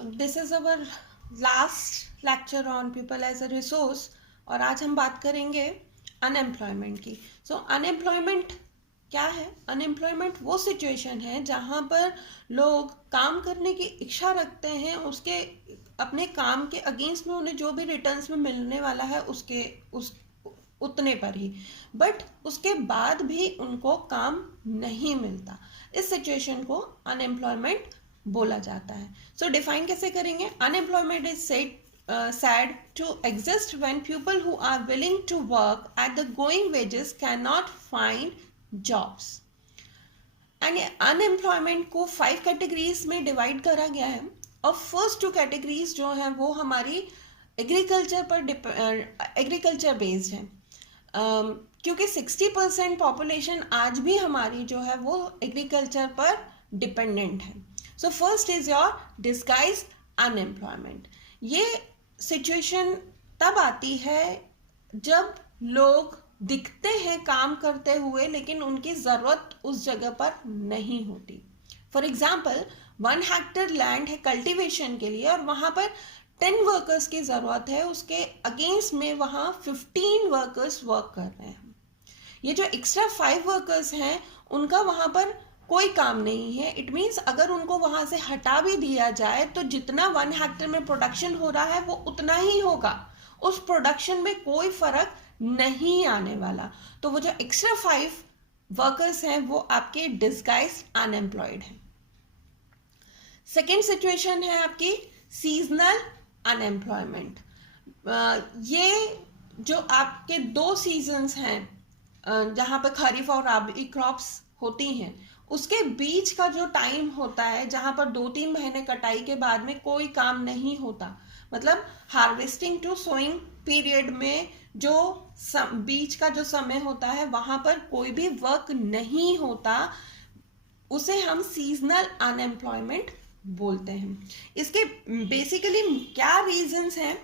This is our last lecture on people as a resource और आज हम बात करेंगे अनएम्प्लॉयमेंट की। सो अनएम्प्लॉयमेंट क्या है? अनएम्प्लॉयमेंट वो सिचुएशन है जहाँ पर लोग काम करने की इच्छा रखते हैं, उसके अपने काम के अगेंस्ट में उन्हें जो भी रिटर्न्स में मिलने वाला है उसके उस उतने पर ही, बट उसके बाद भी उनको काम नहीं मिलता। इस सिचुएशन को अनएम्प्लॉयमेंट बोला जाता है। सो डिफाइन कैसे करेंगे? Unemployment is sad to exist when people who are willing to work at the going wages cannot find jobs. And unemployment को 5 कैटेगरीज में डिवाइड करा गया है और फर्स्ट 2 कैटेगरीज जो हैं वो हमारी एग्रीकल्चर बेस्ड है। क्योंकि 60% पॉपुलेशन आज भी हमारी जो है वो एग्रीकल्चर पर डिपेंडेंट है। So first is your disguise unemployment. ये सिचुएशन तब आती है जब लोग दिखते हैं काम करते हुए लेकिन उनकी ज़रूरत उस जगह पर नहीं होती। फॉर एग्जाम्पल 1 हेक्टेयर लैंड है कल्टीवेशन के लिए और वहाँ पर 10 वर्कर्स की ज़रूरत है, उसके अगेंस्ट में वहाँ 15 वर्कर्स वर्क कर रहे हैं। ये जो एक्स्ट्रा 5 वर्कर्स हैं उनका वहाँ पर कोई काम नहीं है। इट मीन्स अगर उनको वहाँ से हटा भी दिया जाए तो जितना 1 हेक्टेयर में प्रोडक्शन हो रहा है वो उतना ही होगा, उस प्रोडक्शन में कोई फर्क नहीं आने वाला। तो वो जो एक्स्ट्रा 5 वर्कर्स हैं वो आपके डिस्गाइज अनएम्प्लॉयड हैं। सेकेंड सिचुएशन है आपकी सीजनल अनएम्प्लॉयमेंट। ये जो आपके 2 सीजन्स हैं जहाँ पे खरीफ और रबी क्रॉप्स होती हैं, उसके बीच का जो टाइम होता है जहाँ पर 2-3 महीने कटाई के बाद में कोई काम नहीं होता, मतलब हार्वेस्टिंग टू सोइंग पीरियड में जो बीच का जो समय होता है वहाँ पर कोई भी वर्क नहीं होता, उसे हम सीजनल अनएम्प्लॉयमेंट बोलते हैं। इसके बेसिकली क्या रीजंस हैं?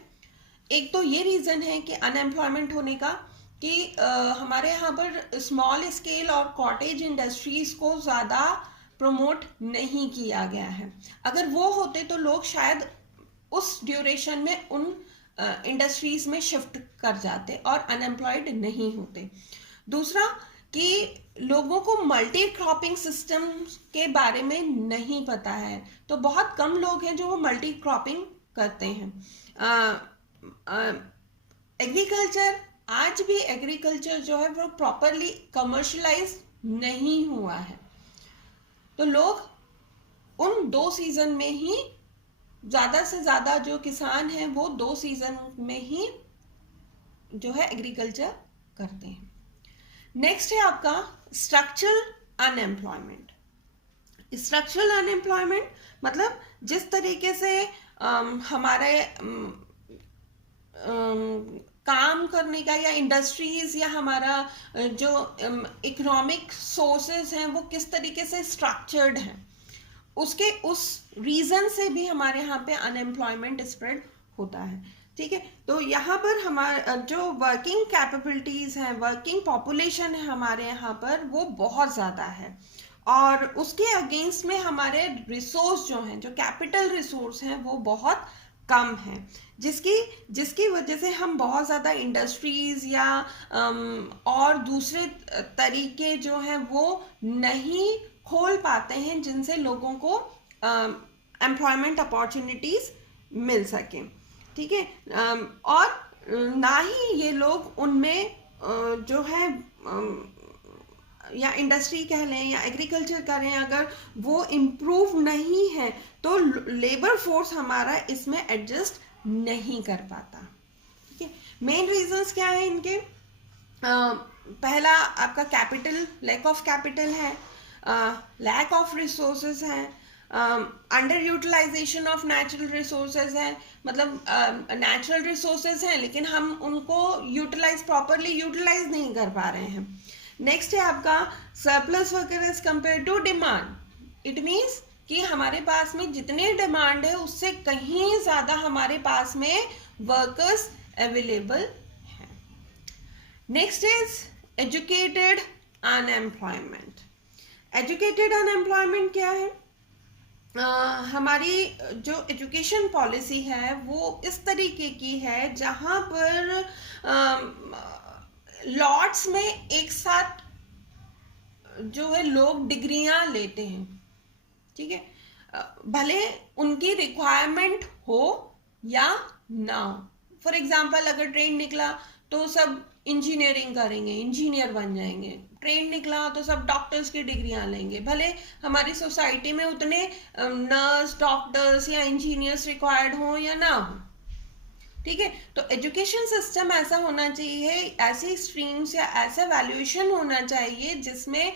एक तो ये रीज़न है कि अनएम्प्लॉयमेंट होने का कि हमारे यहाँ पर स्मॉल स्केल और कॉटेज इंडस्ट्रीज़ को ज़्यादा प्रमोट नहीं किया गया है। अगर वो होते तो लोग शायद उस ड्यूरेशन में उन इंडस्ट्रीज़ में शिफ्ट कर जाते और अनएम्प्लॉयड नहीं होते। दूसरा कि लोगों को मल्टी क्रॉपिंग सिस्टम के बारे में नहीं पता है, तो बहुत कम लोग हैं जो वो मल्टी क्रॉपिंग करते हैं। एग्रीकल्चर आज भी एग्रीकल्चर जो है वो प्रॉपरली कमर्शलाइज नहीं हुआ है, तो लोग उन 2 सीजन में ही ज़्यादा से ज़्यादा जो किसान हैं वो 2 सीजन में ही जो है एग्रीकल्चर करते हैं। नेक्स्ट है आपका स्ट्रक्चरल अनएम्प्लॉयमेंट। स्ट्रक्चरल अनएम्प्लॉयमेंट मतलब जिस तरीके से हमारे काम करने का या इंडस्ट्रीज या हमारा जो इकोनॉमिक सोर्सेज हैं वो किस तरीके से स्ट्रक्चर्ड हैं, उसके उस रीज़न से भी हमारे यहाँ पे अनएम्प्लॉयमेंट स्प्रेड होता है। ठीक है, तो यहाँ पर हमारा जो वर्किंग कैपेबिलिटीज़ हैं, वर्किंग पॉपुलेशन है हमारे यहाँ पर वो बहुत ज़्यादा है और उसके अगेंस्ट में हमारे रिसोर्स जो हैं, जो कैपिटल रिसोर्स हैं वो बहुत कम है, जिसकी वजह से हम बहुत ज़्यादा इंडस्ट्रीज़ या और दूसरे तरीके जो हैं वो नहीं खोल पाते हैं जिनसे लोगों को एम्प्लॉयमेंट अपॉर्चुनिटीज़ मिल सकें। ठीक है, और ना ही ये लोग उनमें जो है या इंडस्ट्री कह लें या एग्रीकल्चर करें, अगर वो इम्प्रूव नहीं है तो लेबर फोर्स हमारा इसमें एडजस्ट नहीं कर पाता। ठीक है, मेन रीजंस क्या है इनके? पहला आपका कैपिटल, लैक ऑफ कैपिटल है, लैक ऑफ रिसोर्सेज हैं, under utilization of natural resources हैं, मतलब नेचुरल रिसोर्सेज हैं लेकिन हम उनको प्रॉपरली यूटिलाइज नहीं कर पा रहे हैं। नेक्स्ट है आपका surplus worker as compared to demand. It means कि हमारे पास में जितने डिमांड है उससे कहीं ज़्यादा हमारे पास में वर्कर्स अवेलेबल हैं। Next is educated unemployment. Educated unemployment क्या है? हमारी जो एजुकेशन पॉलिसी है वो इस तरीके की है जहाँ पर लॉट्स में एक साथ जो है लोग डिग्रियां लेते हैं, ठीक है, भले उनकी रिक्वायरमेंट हो या ना हो। फॉर एग्जाम्पल अगर ट्रेन निकला तो सब इंजीनियरिंग करेंगे, इंजीनियर बन जाएंगे। ट्रेन निकला तो सब डॉक्टर्स की डिग्रियां लेंगे, भले हमारी सोसाइटी में उतने नर्स, डॉक्टर्स या इंजीनियर्स रिक्वायर्ड हो या ना हो, ठीक है। तो एजुकेशन सिस्टम ऐसा होना चाहिए, ऐसी स्ट्रीम्स या ऐसा वैल्यूएशन होना चाहिए जिसमें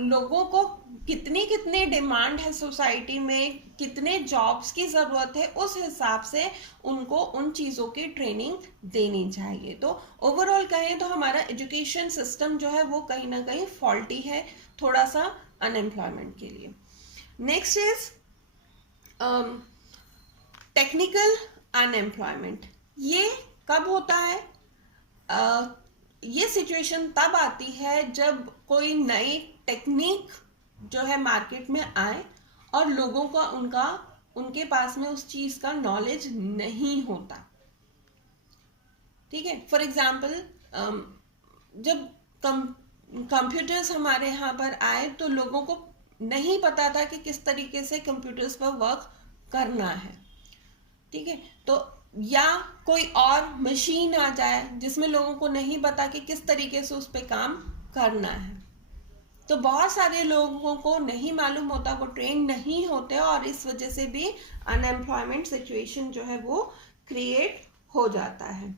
लोगों को कितनी कितनी डिमांड है सोसाइटी में, कितने जॉब्स की ज़रूरत है, उस हिसाब से उनको उन चीज़ों की ट्रेनिंग देनी चाहिए। तो ओवरऑल कहें तो हमारा एजुकेशन सिस्टम जो है वो कहीं ना कहीं फॉल्टी है, थोड़ा सा अनएम्प्लॉयमेंट के लिए। Next is technical unemployment. ये कब होता है? ये सिचुएशन तब आती है जब कोई नई टेक्निक जो है मार्केट में आए और लोगों का उनके पास में उस चीज़ का नॉलेज नहीं होता, ठीक है। फॉर एग्जाम्पल जब कंप्यूटर्स हमारे यहाँ पर आए तो लोगों को नहीं पता था कि किस तरीके से कंप्यूटर्स पर वर्क करना है, ठीक है। तो या कोई और मशीन आ जाए जिसमें लोगों को नहीं पता कि किस तरीके से उस पर काम करना है, तो बहुत सारे लोगों को नहीं मालूम होता, वो ट्रेन नहीं होते और इस वजह से भी अनएम्प्लॉयमेंट सिचुएशन जो है वो क्रिएट हो जाता है।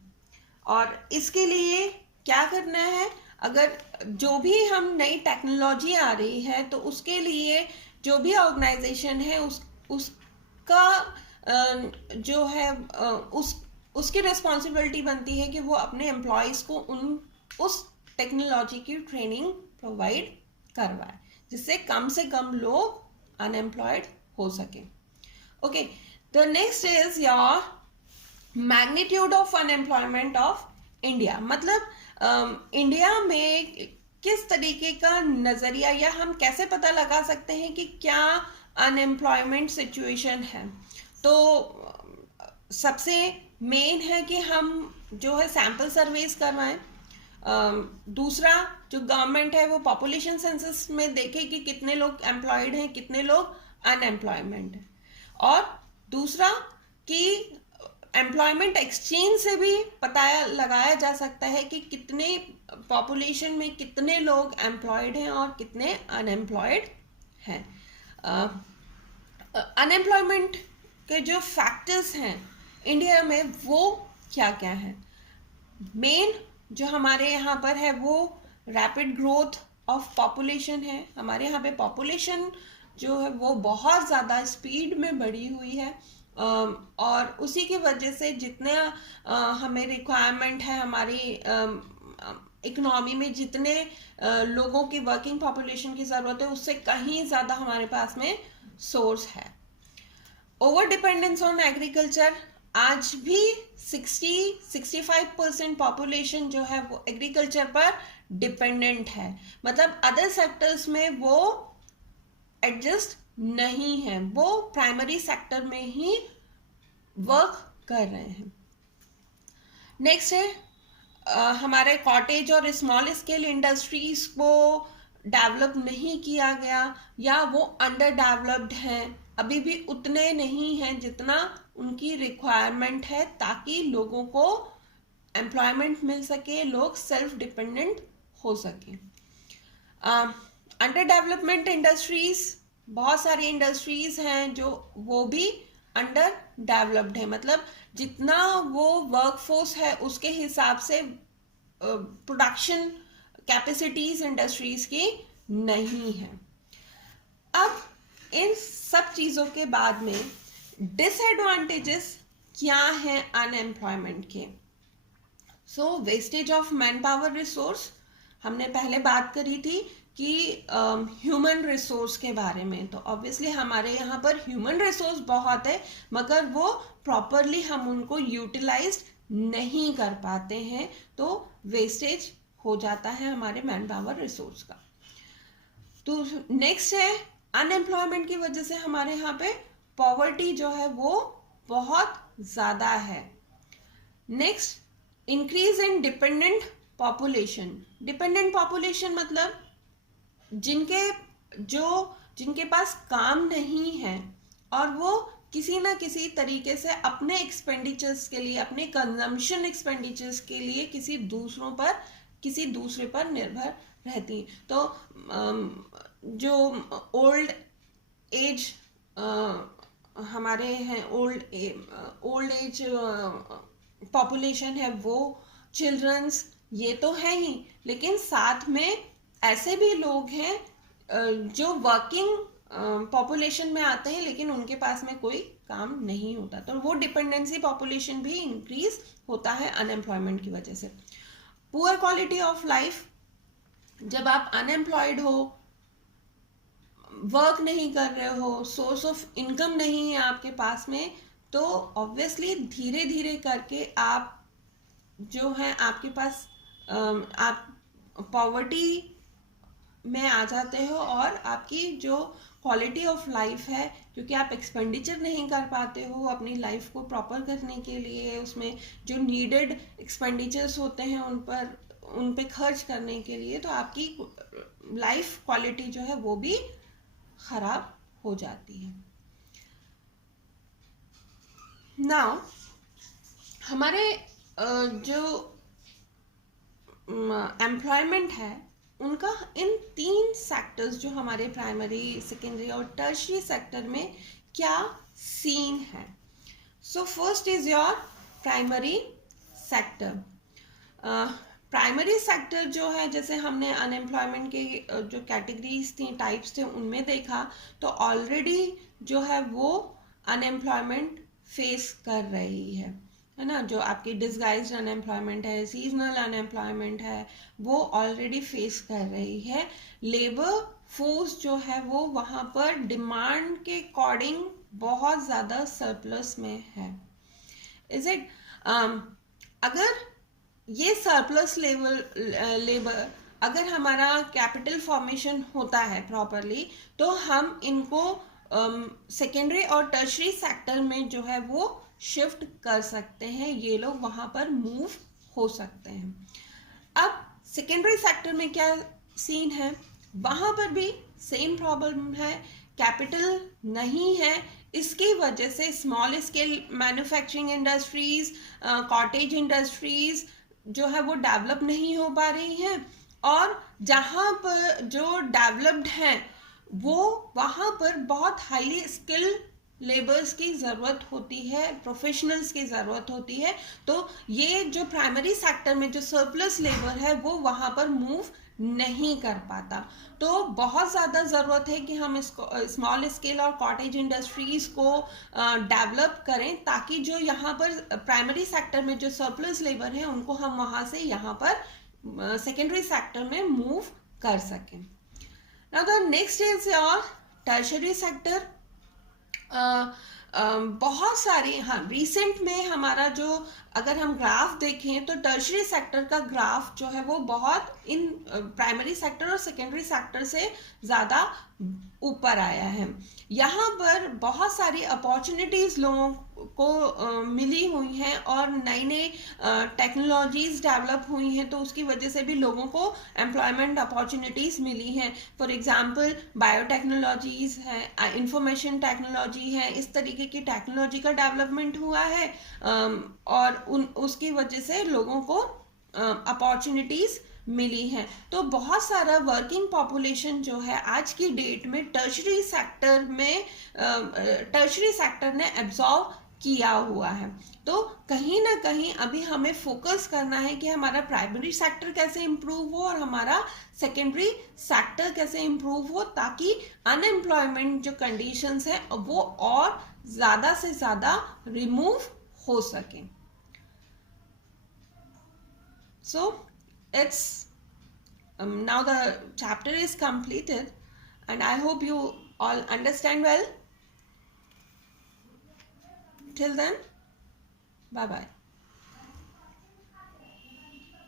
और इसके लिए क्या करना है? अगर जो भी हम नई टेक्नोलॉजी आ रही है तो उसके लिए जो भी ऑर्गेनाइजेशन है उसका जो है उसकी रिस्पॉन्सिबिलिटी बनती है कि वो अपने एम्प्लॉयज़ को उस टेक्नोलॉजी की ट्रेनिंग प्रोवाइड करवाए, जिससे कम से कम लोग अनएम्प्लॉयड हो सके। Okay, the next is your magnitude of unemployment of India. मतलब इंडिया में किस तरीके का नज़रिया, या हम कैसे पता लगा सकते हैं कि क्या अनएम्प्लॉयमेंट सिचुएशन है? तो सबसे मेन है कि हम जो है सैम्पल सर्वेस करवाएं। दूसरा, जो गवर्नमेंट है वो पॉपुलेशन सेंसस में देखे कि कितने लोग एम्प्लॉयड हैं, कितने लोग अनएम्प्लॉयमेंट है। और दूसरा कि एम्प्लॉयमेंट एक्सचेंज से भी पता लगाया जा सकता है कि कितने पॉपुलेशन में कितने लोग एम्प्लॉयड हैं और कितने अनएम्प्लॉयड हैं। अनएम्प्लॉयमेंट के जो फैक्टर्स हैं इंडिया में वो क्या क्या है? मेन जो हमारे यहाँ पर है वो रैपिड ग्रोथ ऑफ पॉपुलेशन है। हमारे यहाँ पे पॉपुलेशन जो है वो बहुत ज़्यादा स्पीड में बढ़ी हुई है, और उसी की वजह से जितना हमें रिक्वायरमेंट है, हमारी इकोनॉमी में जितने लोगों की वर्किंग पॉपुलेशन की ज़रूरत है उससे कहीं ज़्यादा हमारे पास में सोर्स है। ओवर डिपेंडेंस ऑन एग्रीकल्चर, आज भी 60-65% पॉपुलेशन जो है वो एग्रीकल्चर पर डिपेंडेंट है। मतलब अदर सेक्टर्स में वो एडजस्ट नहीं है, वो प्राइमरी सेक्टर में ही वर्क कर रहे हैं। नेक्स्ट है हमारे कॉटेज और स्मॉल स्केल इंडस्ट्रीज को डेवलप नहीं किया गया, या वो अंडर डेवलप्ड हैं, अभी भी उतने नहीं हैं जितना उनकी रिक्वायरमेंट है, ताकि लोगों को एम्प्लॉयमेंट मिल सके, लोग सेल्फ डिपेंडेंट हो सके। अंडर डेवलपमेंट इंडस्ट्रीज, बहुत सारी इंडस्ट्रीज हैं जो वो भी अंडर डेवलप्ड है, मतलब जितना वो वर्कफोर्स है उसके हिसाब से प्रोडक्शन कैपेसिटीज इंडस्ट्रीज की नहीं है। अब इन सब चीज़ों के बाद में डिसएडवांटेजेस क्या हैं अनएम्प्लॉयमेंट के? So wastage of manpower resource, हमने पहले बात करी थी कि ह्यूमन रिसोर्स के बारे में। तो ऑब्वियसली हमारे यहाँ पर ह्यूमन रिसोर्स बहुत है, मगर वो प्रॉपरली हम उनको यूटिलाइज नहीं कर पाते हैं, तो वेस्टेज हो जाता है हमारे मैन पावर रिसोर्स का। तो नेक्स्ट है अनएम्प्लॉयमेंट की वजह से हमारे यहाँ पे पॉवर्टी जो है वो बहुत ज़्यादा है। Next, increase in dependent population. Dependent population मतलब जिनके पास काम नहीं है और वो किसी ना किसी तरीके से अपने एक्सपेंडिचर्स के लिए, अपने कंजम्पशन एक्सपेंडिचर्स के लिए किसी दूसरे पर निर्भर रहती। तो जो ओल्ड एज हमारे हैं, ओल्ड एज पॉपुलेशन है, वो चिल्ड्रंस, ये तो है ही, लेकिन साथ में ऐसे भी लोग हैं जो वर्किंग पॉपुलेशन में आते हैं लेकिन उनके पास में कोई काम नहीं होता, तो वो डिपेंडेंसी पॉपुलेशन भी इंक्रीज होता है अनएम्प्लॉयमेंट की वजह से। पुअर क्वालिटी ऑफ लाइफ, जब आप अनएम्प्लॉयड हो, वर्क नहीं कर रहे हो, सोर्स ऑफ इनकम नहीं है आपके पास में, तो ऑब्वियसली धीरे धीरे करके आप जो है आपके पास आप पॉवर्टी में आ जाते हो और आपकी जो क्वालिटी ऑफ लाइफ है, क्योंकि आप एक्सपेंडिचर नहीं कर पाते हो अपनी लाइफ को प्रॉपर करने के लिए, उसमें जो नीडेड एक्सपेंडिचर्स होते हैं उन पे खर्च करने के लिए, तो आपकी लाइफ क्वालिटी जो है वो भी खराब हो जाती है। नाउ हमारे जो एम्प्लॉयमेंट है उनका इन 3 सेक्टर्स, जो हमारे प्राइमरी, सेकेंडरी और टर्शियरी सेक्टर में क्या सीन है। So first is your primary sector. Primary sector जो है, जैसे हमने अनएम्प्लॉयमेंट के जो कैटेगरीज थी, टाइप्स थे, उनमें देखा तो ऑलरेडी जो है वो अनएम्प्लॉयमेंट फेस कर रही है ना। जो आपकी डिसगाइज्ड अनएम्प्लॉयमेंट है, सीजनल अनएम्प्लॉयमेंट है, वो ऑलरेडी फेस कर रही है। लेबर फोर्स जो है वो वहाँ पर डिमांड के अकॉर्डिंग बहुत ज़्यादा सरप्लस में है। इज इट अगर ये सरप्लस लेबर अगर हमारा कैपिटल फॉर्मेशन होता है प्रॉपरली, तो हम इनको सेकेंडरी और टर्शरी सेक्टर में जो है वो शिफ्ट कर सकते हैं, ये लोग वहाँ पर मूव हो सकते हैं। अब सेकेंडरी सेक्टर में क्या सीन है, वहाँ पर भी सेम प्रॉब्लम है, कैपिटल नहीं है, इसकी वजह से small scale manufacturing industries, cottage industries जो है वो डेवलप नहीं हो पा रही हैं, और जहाँ पर जो डेवलप्ड हैं वो वहाँ पर बहुत हाईली स्किल लेबर्स की ज़रूरत होती है, प्रोफेशनल्स की ज़रूरत होती है। तो ये जो प्राइमरी सेक्टर में जो सरप्लस लेबर है वो वहाँ पर मूव नहीं कर पाता। तो बहुत ज़्यादा ज़रूरत है कि हम इसको स्मॉल स्केल और कॉटेज इंडस्ट्रीज़ को डेवलप करें, ताकि जो यहाँ पर प्राइमरी सेक्टर में जो सरप्लस लेबर है उनको हम वहाँ से यहाँ पर सेकेंडरी सेक्टर में मूव कर सकें। Now the next is your tertiary sector. बहुत सारे, हाँ, रिसेंट में हमारा जो अगर हम ग्राफ देखें तो टर्शरी सेक्टर का ग्राफ जो है वो बहुत इन प्राइमरी सेक्टर और सेकेंडरी सेक्टर से ज़्यादा ऊपर आया है। यहाँ पर बहुत सारी अपॉर्चुनिटीज़ लोगों को मिली हुई हैं और नई नई टेक्नोलॉजीज़ डेवलप हुई हैं, तो उसकी वजह से भी लोगों को एम्प्लॉयमेंट अपॉर्चुनिटीज़ मिली हैं। फॉर एग्जांपल बायोटेक्नोलॉजीज़ हैं, इंफॉर्मेशन टेक्नोलॉजी है, इस तरीके की टेक्नोलॉजी का डेवलपमेंट हुआ है और उसकी वजह से लोगों को अपॉर्चुनिटीज़ मिली हैं। तो बहुत सारा वर्किंग पॉपुलेशन जो है आज की डेट में टर्शरी सेक्टर ने एब्जॉर्व किया हुआ है। तो कहीं ना कहीं अभी हमें फोकस करना है कि हमारा प्राइमरी सेक्टर कैसे इम्प्रूव हो और हमारा सेकेंडरी सेक्टर कैसे इम्प्रूव हो, ताकि अनएम्प्लॉयमेंट जो कंडीशंस है वो और ज़्यादा से ज़्यादा रिमूव हो सके। So it's now the chapter is completed and I hope you all understand well. Till then, bye bye.